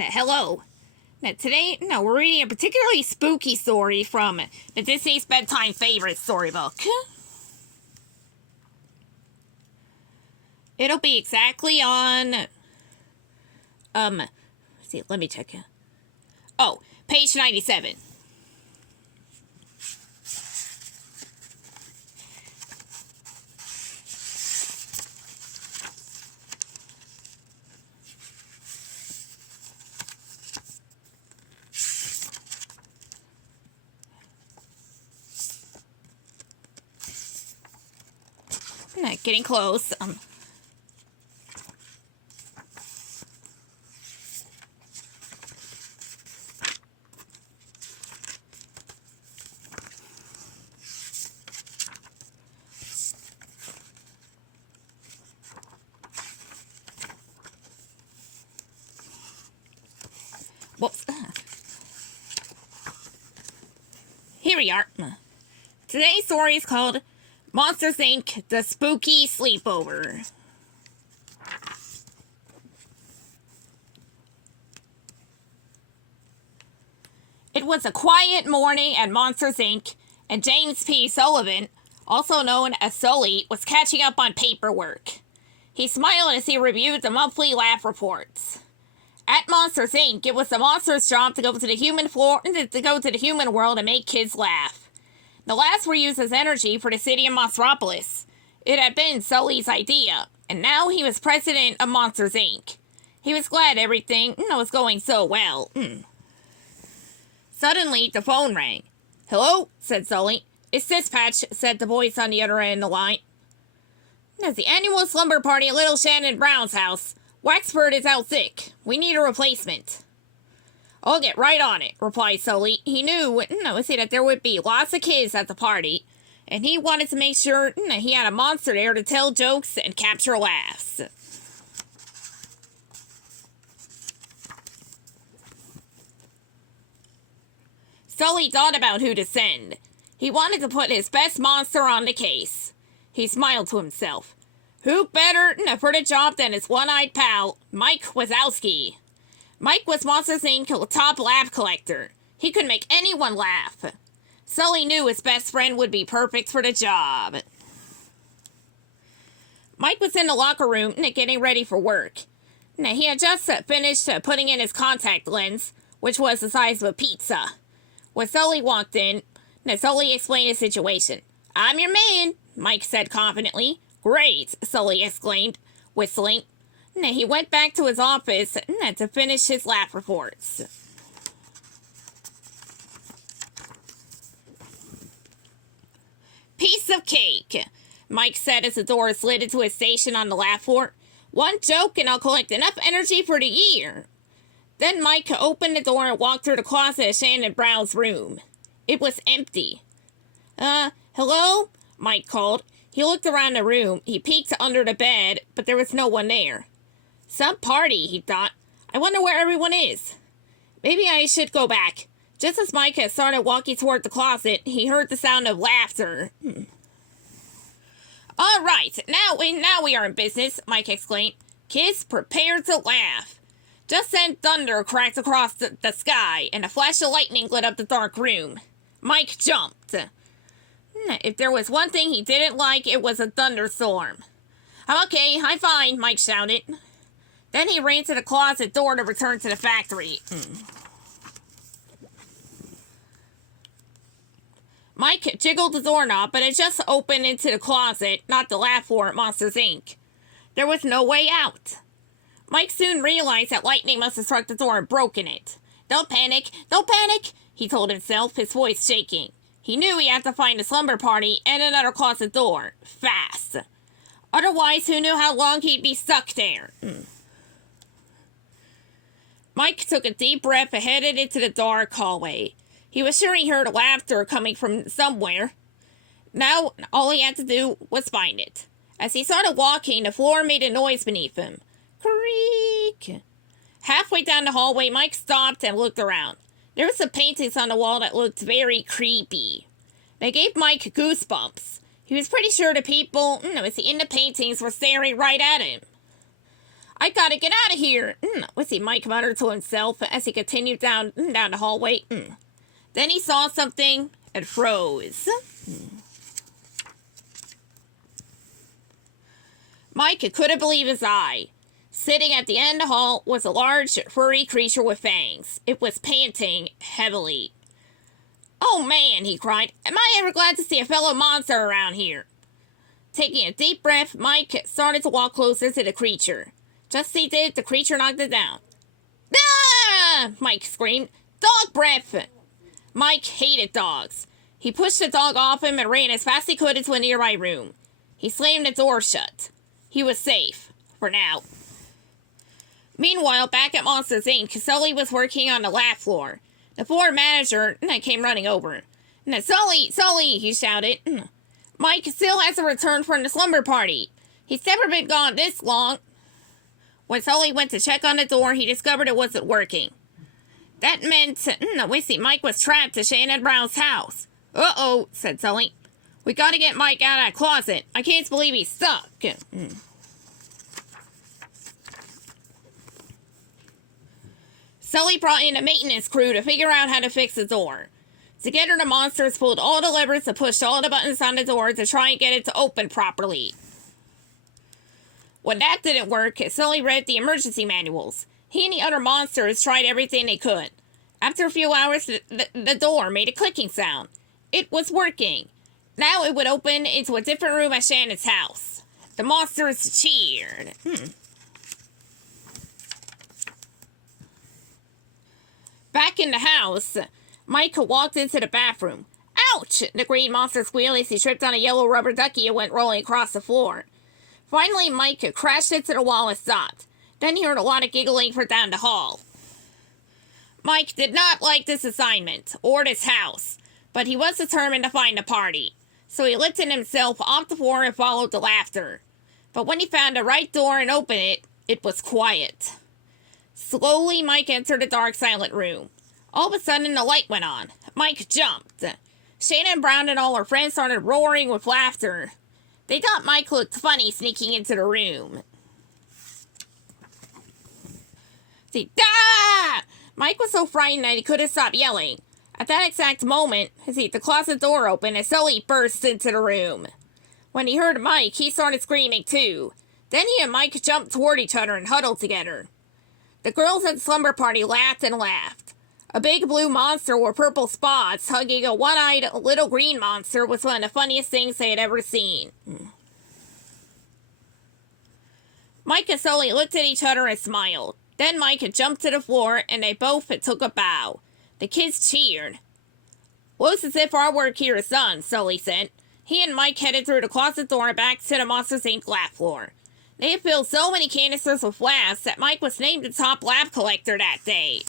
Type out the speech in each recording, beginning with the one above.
Hello. Today, we're reading a particularly spooky story from the Disney's bedtime favorite storybook. It'll be exactly on, let me check it. Oh, page 97. Getting close. Whoops. Here we are. Today's story is called Monsters, Inc. The Spooky Sleepover. It was a quiet morning at Monsters, Inc., and James P. Sullivan, also known as Sully, was catching up on paperwork. He smiled as he reviewed the monthly laugh reports. At Monsters, Inc., it was the monster's job to go to the human world and make kids laugh. The laughs were used as energy for the city of Monstropolis. It had been Sully's idea, and now he was president of Monsters, Inc. He was glad everything was going so well. Suddenly, the phone rang. "Hello?" said Sully. "It's dispatch," said the voice on the other end of the line. "It's the annual slumber party at Little Shannon Brown's house. Waxbird is out sick. We need a replacement." "I'll get right on it," replied Sully. He knew, that there would be lots of kids at the party, and he wanted to make sure he had a monster there to tell jokes and capture laughs. Sully thought about who to send. He wanted to put his best monster on the case. He smiled to himself. Who better for the job than his one-eyed pal, Mike Wazoski? Mike was Monsters, Inc.'s top laugh collector. He could make anyone laugh. Sully knew his best friend would be perfect for the job. Mike was in the locker room getting ready for work. He had just finished putting in his contact lens, which was the size of a pizza. When Sully walked in, Sully explained the situation. "I'm your man," Mike said confidently. "Great," Sully exclaimed, whistling. He went back to his office to finish his laugh reports. "Piece of cake," Mike said as the door slid into his station on the laugh floor. "One joke and I'll collect enough energy for the year." Then Mike opened the door and walked through the closet of Shannon Brown's room. It was empty. Hello?" Mike called. He looked around the room. He peeked under the bed, but there was no one there. Some party, he thought. I wonder where everyone is. Maybe I should go back. Just as Mike had started walking toward the closet, he heard the sound of laughter. "All right, now we are in business," Mike exclaimed. "Kids, prepare to laugh." Just then thunder cracked across the sky, and a flash of lightning lit up the dark room. Mike jumped. If there was one thing he didn't like, it was a thunderstorm. "I'm okay, I'm fine," Mike shouted. Then he ran to the closet door to return to the factory. Mike jiggled the doorknob, but it just opened into the closet, not the laugh floor at Monsters, Inc. There was no way out. Mike soon realized that lightning must have struck the door and broken it. Don't panic, he told himself, his voice shaking. He knew he had to find a slumber party and another closet door. Fast. Otherwise, who knew how long he'd be stuck there? Mike took a deep breath and headed into the dark hallway. He was sure he heard laughter coming from somewhere. Now, all he had to do was find it. As he started walking, the floor made a noise beneath him. Creak! Halfway down the hallway, Mike stopped and looked around. There were some paintings on the wall that looked very creepy. They gave Mike goosebumps. He was pretty sure the people in the paintings were staring right at him. I gotta get out of here. What's Mike muttered to himself as he continued down the hallway. Then he saw something and froze. Mike couldn't believe his eye. Sitting at the end of the hall was a large, furry creature with fangs. It was panting heavily. "Oh man," he cried. "Am I ever glad to see a fellow monster around here?" Taking a deep breath, Mike started to walk closer to the creature. Just as he did, the creature knocked it down. "Ah!" Mike screamed. "Dog breath!" Mike hated dogs. He pushed the dog off him and ran as fast as he could into a nearby room. He slammed the door shut. He was safe. For now. Meanwhile, back at Monsters, Inc., Sully was working on the lab floor. The floor manager came running over. "Sully, he shouted. "Mike still hasn't returned from the slumber party. He's never been gone this long." When Sully went to check on the door, he discovered it wasn't working. That meant, Mike was trapped at Shannon Brown's house. "Uh-oh," said Sully. "We gotta get Mike out of that closet. I can't believe he's stuck." Sully brought in a maintenance crew to figure out how to fix the door. Together, the monsters pulled all the levers and pushed all the buttons on the door to try and get it to open properly. When that didn't work, Sully read the emergency manuals. He and the other monsters tried everything they could. After a few hours, the door made a clicking sound. It was working. Now it would open into a different room at Shannon's house. The monsters cheered. Back in the house, Mike walked into the bathroom. "Ouch!" the green monster squealed as he tripped on a yellow rubber ducky and went rolling across the floor. Finally, Mike crashed into the wall and stopped. Then he heard a lot of giggling from down the hall. Mike did not like this assignment, or this house, but he was determined to find the party. So he lifted himself off the floor and followed the laughter. But when he found the right door and opened it, it was quiet. Slowly, Mike entered the dark, silent room. All of a sudden, the light went on. Mike jumped. Shannon Brown and all her friends started roaring with laughter. They thought Mike looked funny sneaking into the room. "Ah!" Mike was so frightened that he couldn't stop yelling. At that exact moment, the closet door opened and Sully burst into the room. When he heard Mike, he started screaming too. Then he and Mike jumped toward each other and huddled together. The girls at the slumber party laughed and laughed. A big blue monster with purple spots hugging a one-eyed little green monster was one of the funniest things they had ever seen. Mike and Sully looked at each other and smiled. Then Mike had jumped to the floor and they both took a bow. The kids cheered. "Looks as if our work here is done," Sully said. He and Mike headed through the closet door and back to the Monsters, Inc. lab floor. They had filled so many canisters with glass that Mike was named the top lab collector that day.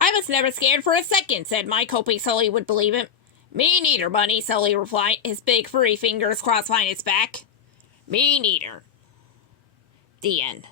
"I was never scared for a second," said Mike, hoping Sully would believe him. "Me neither, Bunny," Sully replied, his big furry fingers crossed behind his back. "Me neither." The end.